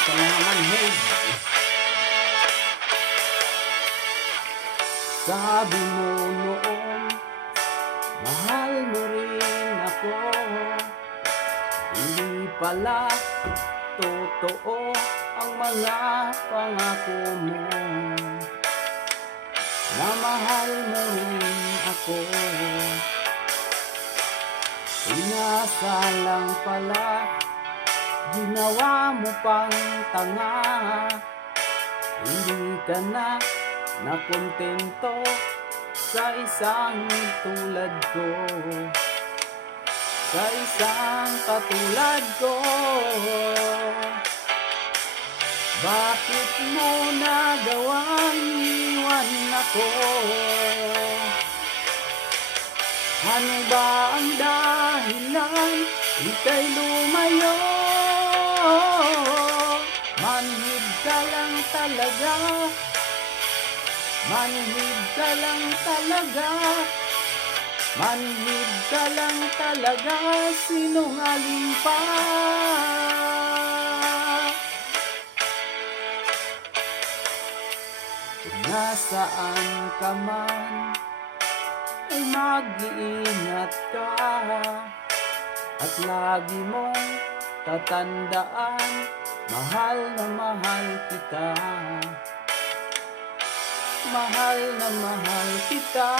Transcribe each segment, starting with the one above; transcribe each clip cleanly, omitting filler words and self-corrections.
sa mga manhid. Sabi mo noon, mahal mo rin ako. Hindi pala totoo ang mga pangako mo, na mahal mo rin ako. Inasa lang pala, ginawa mo pang tanga. Hindi ka na nakontento sa isang tulad ko, sa isang katulad ko. Bakit mo nagawang iwan ako? Ano ba ang dahilan ika'y lumayo? Manhid ka lang talaga, manhid ka lang talaga, manhid ka lang talaga, sinungaling pa. Kung nasaan ka man, ay mag-iingat ka, at lagi mong tatandaan, mahal na mahal kita, mahal na mahal kita.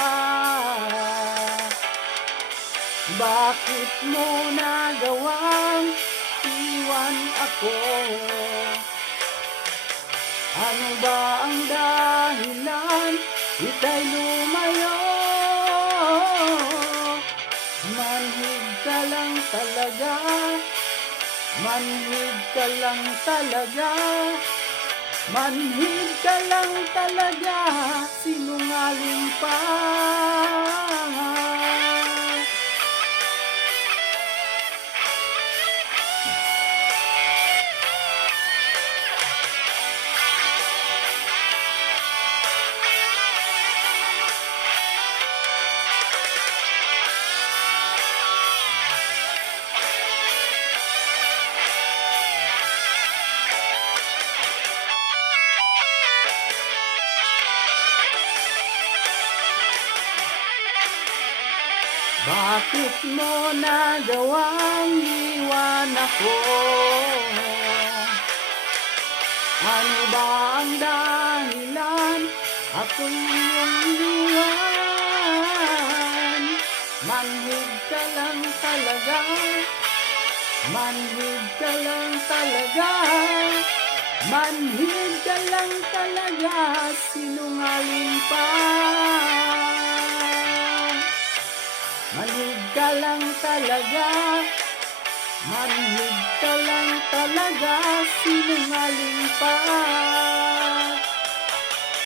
Bakit mo nagawang iwan ako? Ano ba ang dahilan ika'y lumayo? Manhid ka lang talaga, manhid ka lang talaga, manhid ka lang talaga, sinungaling pa. Bakit mo nagawang iwan ako? Ano ba ang dahilan ako'y iyong iniwan? Manhid ka lang talaga, manhid ka lang talaga, manhid ka lang talaga, sinungaling pa. Manhid ka lang talaga, manhid ka lang talaga, sinungaling pa.